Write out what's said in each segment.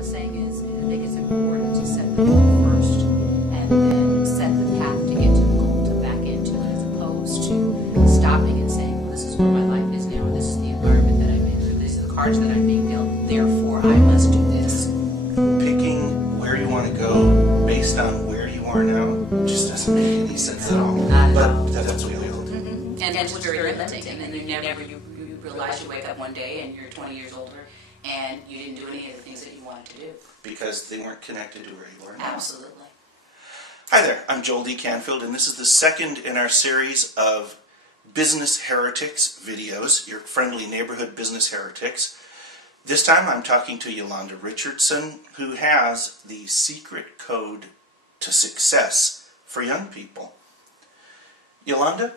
the saying is, I think it's important to set the goal first and then set the path to get to the goal to back into it, as opposed to stopping and saying, well, this is where my life is now, and this is the environment that I'm in, or these are the cards that I'm being dealt, therefore I must do this. Picking where you want to go based on where you are now just doesn't make any sense at all. But that's what we all do. And it's very limiting, and then you realize you wake up one day and you're 20 years older and you didn't do any of the things that you wanted to do. Because they weren't connected to where you are now. Absolutely. Hi there, I'm Joel D Canfield, and this is the second in our series of Business Heretics videos, your friendly neighborhood business heretics. This time I'm talking to Yolanda Richardson, who has the secret code to success for young people. Yolanda?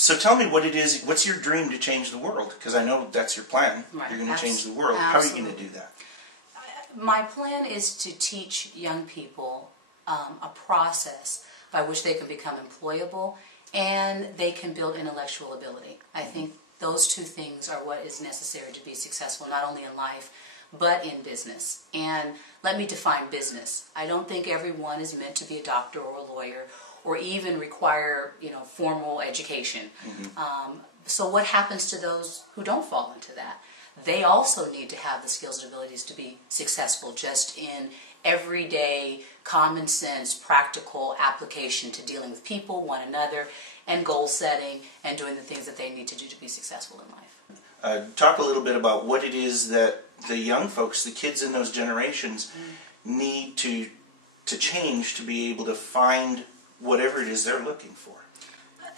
So tell me what it is, what's your dream to change the world? Because I know that's your plan. Right. You're going to change the world. How are you going to do that? My plan is to teach young people a process by which they can become employable and they can build intellectual ability. I think those two things are what is necessary to be successful, not only in life, but in business. And let me define business. I don't think everyone is meant to be a doctor or a lawyer or even require, formal education. So what happens to those who don't fall into that? They also need to have the skills and abilities to be successful just in everyday, common sense, practical application to dealing with people, one another, and goal setting, and doing the things that they need to do to be successful in life. Talk a little bit about what it is that the young folks, the kids in those generations, need to change to be able to find whatever it is they're looking for.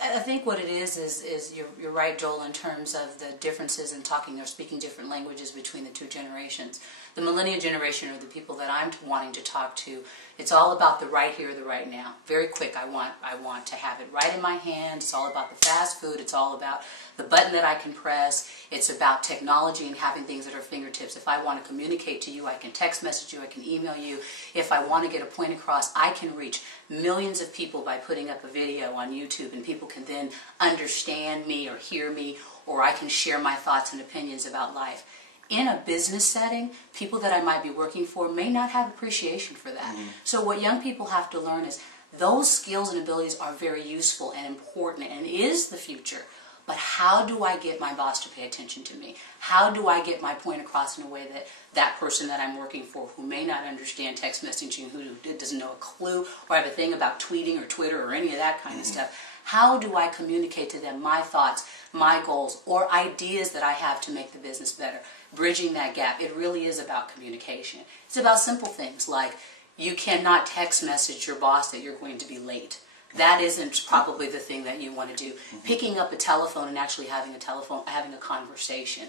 I think what it is you're right, Joel, in terms of the differences in talking or speaking different languages between the two generations. The millennial generation, or the people that I'm wanting to talk to, it's all about the right here, the right now. Very quick, I want to have it right in my hand. It's all about the fast food. It's all about the button that I can press. It's about technology and having things at our fingertips. If I want to communicate to you, I can text message you, I can email you. If I want to get a point across, I can reach millions of people by putting up a video on YouTube, and people can then understand me or hear me, or I can share my thoughts and opinions about life. In a business setting, people that I might be working for may not have appreciation for that. So what young people have to learn is those skills and abilities are very useful and important and is the future. But how do I get my boss to pay attention to me? How do I get my point across in a way that that person that I'm working for, who may not understand text messaging, who doesn't know a clue or have a thing about tweeting or Twitter or any of that kind of stuff, how do I communicate to them my thoughts, my goals, or ideas that I have to make the business better? Bridging that gap. It really is about communication. It's about simple things like you cannot text message your boss that you're going to be late. That isn't probably the thing that you want to do. Picking up a telephone and actually having a conversation.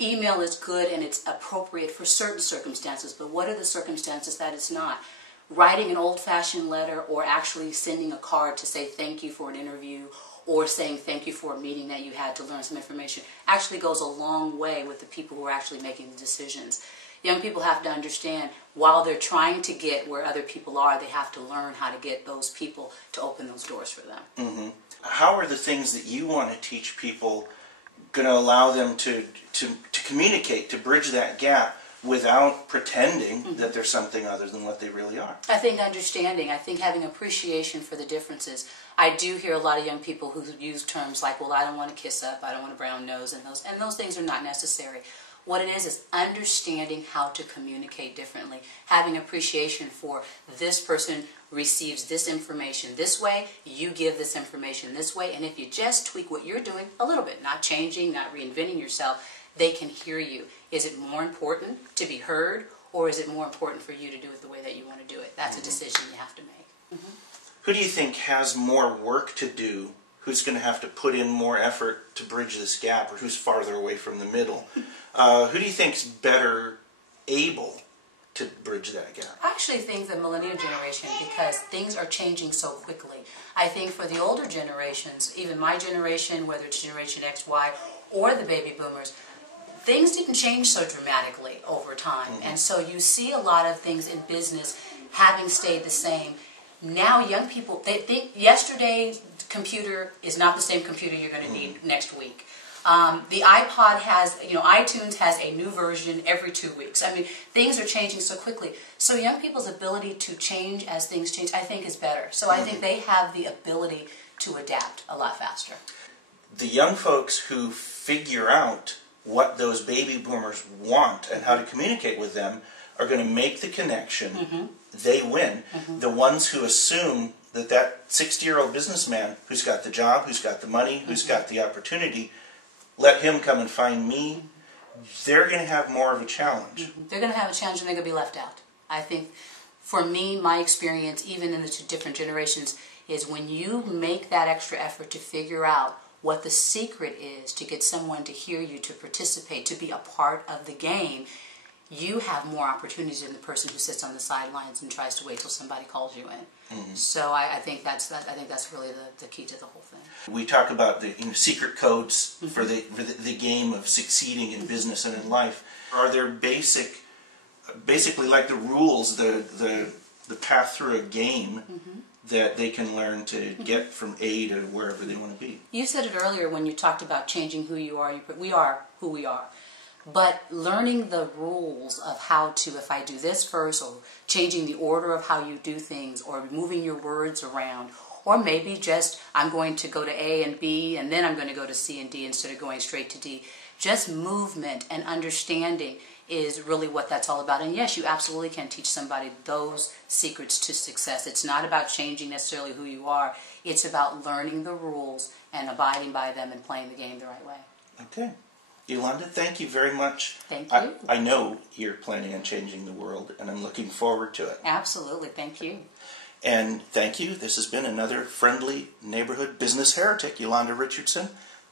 Email is good and it's appropriate for certain circumstances, but what are the circumstances that it's not? Writing an old-fashioned letter or actually sending a card to say thank you for an interview or saying thank you for a meeting that you had to learn some information actually goes a long way with the people who are actually making the decisions. Young people have to understand, while they're trying to get where other people are, they have to learn how to get those people to open those doors for them. How are the things that you want to teach people going to allow them to communicate, to bridge that gap without pretending that they're something other than what they really are? I think understanding. I think having appreciation for the differences. I do hear a lot of young people who use terms like, well, I don't want to kiss up, I don't want a brown nose, and those things are not necessary. What it is understanding how to communicate differently, having appreciation for this person receives this information this way, you give this information this way, and if you just tweak what you're doing a little bit, not changing, not reinventing yourself, they can hear you. Is it more important to be heard, or is it more important for you to do it the way that you want to do it? That's a decision you have to make. Who do you think has more work to do? Who's going to have to put in more effort to bridge this gap, or who's farther away from the middle? Who do you think's better able to bridge that gap? I actually think the millennial generation, because things are changing so quickly. I think for the older generations, even my generation, whether it's Generation X, Y, or the baby boomers, things didn't change so dramatically over time. And so you see a lot of things in business having stayed the same. Now young people, they think yesterday's computer is not the same computer you're going to need next week. The iPod has, iTunes has a new version every 2 weeks. I mean, things are changing so quickly. So young people's ability to change as things change, I think, is better. So I think they have the ability to adapt a lot faster. The young folks who figure out what those baby boomers want and how to communicate with them are going to make the connection. They win. The ones who assume that 60-year-old businessman who's got the job, who's got the money, who's got the opportunity, let him come and find me, they're going to have more of a challenge. They're going to have a challenge and they're going to be left out. I think, for me, my experience, even in the two different generations, is when you make that extra effort to figure out what the secret is to get someone to hear you, to participate, to be a part of the game, you have more opportunities than the person who sits on the sidelines and tries to wait till somebody calls you in. So I think that's really the key to the whole thing. We talk about the secret codes for the game of succeeding in business and in life. Are there basically like the rules, the path through a game that they can learn to get from A to wherever they want to be? You said it earlier when you talked about changing who you are. We are who we are. But learning the rules of how to, if I do this first, or changing the order of how you do things, or moving your words around, or maybe just I'm going to go to A and B and then I'm going to go to C and D instead of going straight to D. Just movement and understanding is really what that's all about. And yes, you absolutely can teach somebody those secrets to success. It's not about changing necessarily who you are. It's about learning the rules and abiding by them and playing the game the right way. Okay. Yolanda, thank you very much. Thank you. I know you're planning on changing the world, and I'm looking forward to it. Absolutely. Thank you. And thank you. This has been another friendly neighborhood business heretic, Yolanda Richardson.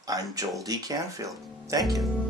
I'm Joel D. Canfield. Thank you.